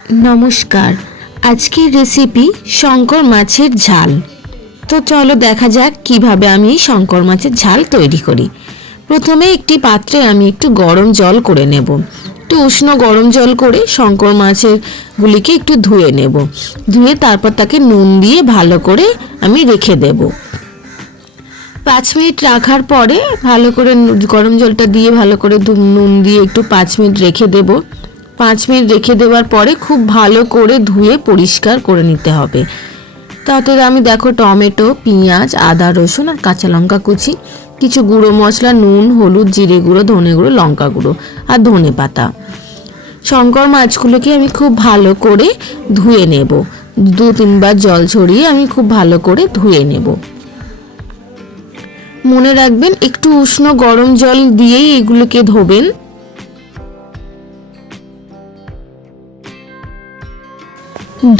নমস্কার, আজকের রেসিপি শঙ্কর মাছের ঝাল। তো চলো দেখা যাক কিভাবে আমি শঙ্কর মাছের ঝাল তৈরি করি। প্রথমে একটি পাত্রে আমি একটু গরম জল করে নেব। একটু উষ্ণ গরম জল করে শঙ্কর মাছের গুলিকে একটু ধুয়ে নেব। ধুয়ে তারপর তাকে নুন দিয়ে ভালো করে আমি রেখে দেব। 5 মিনিট রাখার পরে ভালো করে গরম জলটা দিয়ে ভালো করে নুন দিয়ে একটু 5 মিনিট রেখে দেব। 5 মিনিট রেখে দেওয়ার পরে খুব ভালো করে ধুয়ে পরিষ্কার করে নিতে হবে। তাতে আমি দেখো টমেটো, পেঁয়াজ, আদা, রসুন আর কাঁচা লঙ্কা কুচি, কিছু গুঁড়ো মশলা, নুন, হলুদ, জিরে গুঁড়ো, ধনে গুঁড়ো, লঙ্কা গুঁড়ো আর ধনে পাতা। শঙ্কর মাছগুলোকে আমি খুব ভালো করে ধুয়ে নেব। 2-3 বার জল ছড়িয়ে আমি খুব ভালো করে ধুয়ে নেব। মনে রাখবেন একটু উষ্ণ গরম জল দিয়েই এগুলোকে ধোবেন।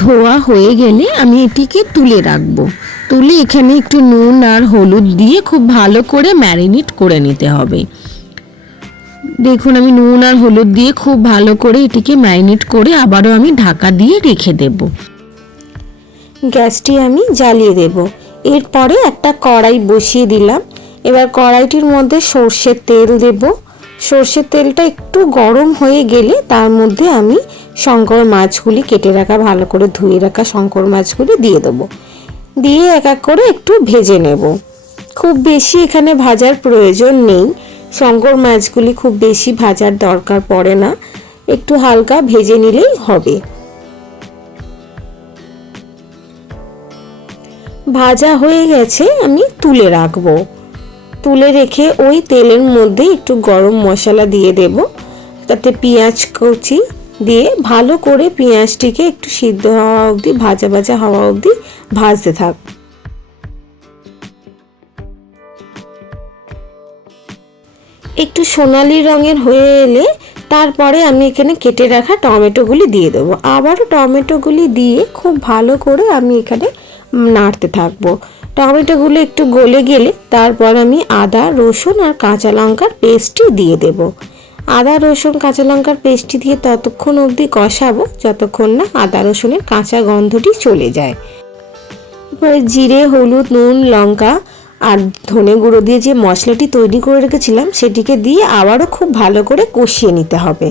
ধোয়া হয়ে গেলে আমি এটিকে তুলে রাখবো। তুলে এখানে একটু নুন আর হলুদ দিয়ে খুব ভালো করে ম্যারিনেট করে নিতে হবে। দেখুন আমি নুন আর হলুদ দিয়ে খুব ভালো করে এটিকে ম্যারিনেট করে আবারও আমি ঢাকা দিয়ে রেখে দেব। গ্যাসটি আমি জ্বালিয়ে দেব। এরপরে একটা কড়াই বসিয়ে দিলাম। এবার কড়াইটির মধ্যে সর্ষের তেল দেব। সর্ষের তেলটা একটু গরম হয়ে গেলে তার মধ্যে আমি শঙ্কর মাছগুলি কেটে রাখা, ভালো করে ধুয়ে রাখা শঙ্কর মাছগুলি দিয়ে দেবো। দিয়ে এক এক করে একটু ভেজে নেব। খুব বেশি এখানে ভাজার প্রয়োজন নেই। শঙ্কর মাছগুলি খুব বেশি ভাজার দরকার পড়ে না, একটু হালকা ভেজে নিলেই হবে। ভাজা হয়ে গেছে, আমি তুলে রাখবো। তুলে রেখে ওই তেলের মধ্যে একটু গরম মশলা দিয়ে দেব। তাতে পেঁয়াজ কুচি দিয়ে ভালো করে পেঁয়াজটিকে একটু সিদ্ধ হওয়া অবধি, ভাজা ভাজা হওয়া অবধি ভাজতে থাক। একটু সোনালি রঙের হয়ে এলে তারপরে আমি এখানে কেটে রাখা টমেটোগুলি দিয়ে দেবো। আবারও টমেটোগুলি দিয়ে খুব ভালো করে আমি এখানে নাড়তে থাকবো। টমেটোগুলো একটু গলে গেলে তারপর আমি আদা, রসুন আর কাঁচা লঙ্কার পেস্টটি দিয়ে দেব। আদা, রসুন, কাঁচা লঙ্কার পেস্টটি দিয়ে ততক্ষণ অবধি কষাবো যতক্ষণ না আদা রসুনের কাঁচা গন্ধটি চলে যায়। এবারে জিরে, হলুদ, নুন, লঙ্কা আর ধনে গুঁড়ো দিয়ে যে মশলাটি তৈরি করে রেখেছিলাম সেটিকে দিয়ে আবারও খুব ভালো করে কষিয়ে নিতে হবে।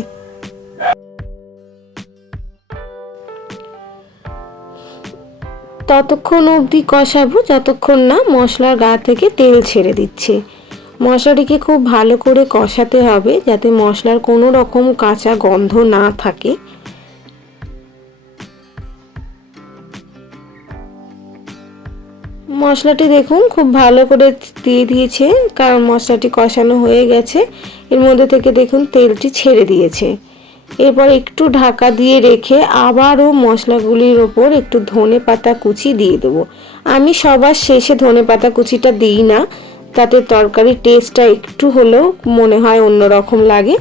ততক্ষণ অবধি কষাবো যতক্ষণ না মশলার গা থেকে তেল ছেড়ে দিচ্ছে। মশলাটিকে খুব ভালো করে কষাতে হবে যাতে মশলার কোনো রকম কাঁচা গন্ধ না থাকে। মশলাটি দেখুন খুব ভালো করে দিয়ে দিয়েছে, কারণ মশলাটি কষানো হয়ে গেছে। এর মধ্যে থেকে দেখুন তেলটি ছেড়ে দিয়েছে। এরপর একটু ঢাকা দিয়ে রেখে আবারও মশলাগুলির ওপর একটু ধনে পাতা কুচি দিয়ে দেবো। আমি সবার শেষে ধনে পাতা কুচিটা দিই না, তাতে তরকারির টেস্টটা একটু হলেও মনে হয় অন্যরকম লাগে।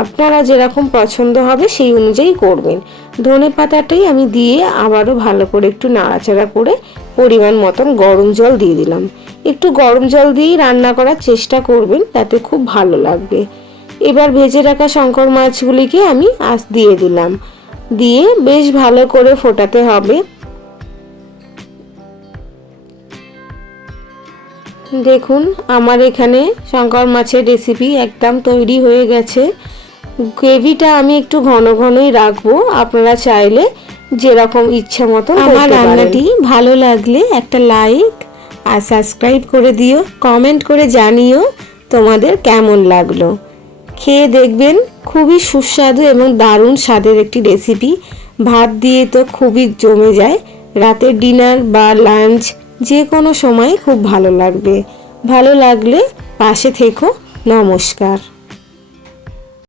আপনারা যেরকম পছন্দ হবে সেই অনুযায়ী করবেন। ধনে পাতাটাই আমি দিয়ে আবারও ভালো করে একটু নাড়াচাড়া করে পরিমাণ মতন গরম জল দিয়ে দিলাম। একটু গরম জল দিয়েই রান্না করার চেষ্টা করবেন, তাতে খুব ভালো লাগবে। এবার ভেজে রাখা শঙ্কর মাছগুলিকে আমি দিয়ে দিলাম। দিয়ে বেশ ভালো করে ফোটাতে হবে। দেখুন আমার এখানে শঙ্কর মাছের রেসিপি একদম তৈরি হয়ে গেছে। গ্রেভিটা আমি একটু ঘন ঘনই রাখবো, আপনারা চাইলে যেরকম ইচ্ছা মতো করতে পারেন। আমার রান্নাটি ভালো লাগলে একটা লাইক আর সাবস্ক্রাইব করে দিও। কমেন্ট করে জানিও তোমাদের কেমন লাগলো। খেয়ে দেখবেন, খুবই সুস্বাদু এবং দারুণ স্বাদের একটি রেসিপি। ভাত দিয়ে তো খুবই জমে যায়। রাতের ডিনার বা লাঞ্চ যে কোনো সময় খুব ভালো লাগবে। ভালো লাগলে পাশে থেকো। নমস্কার।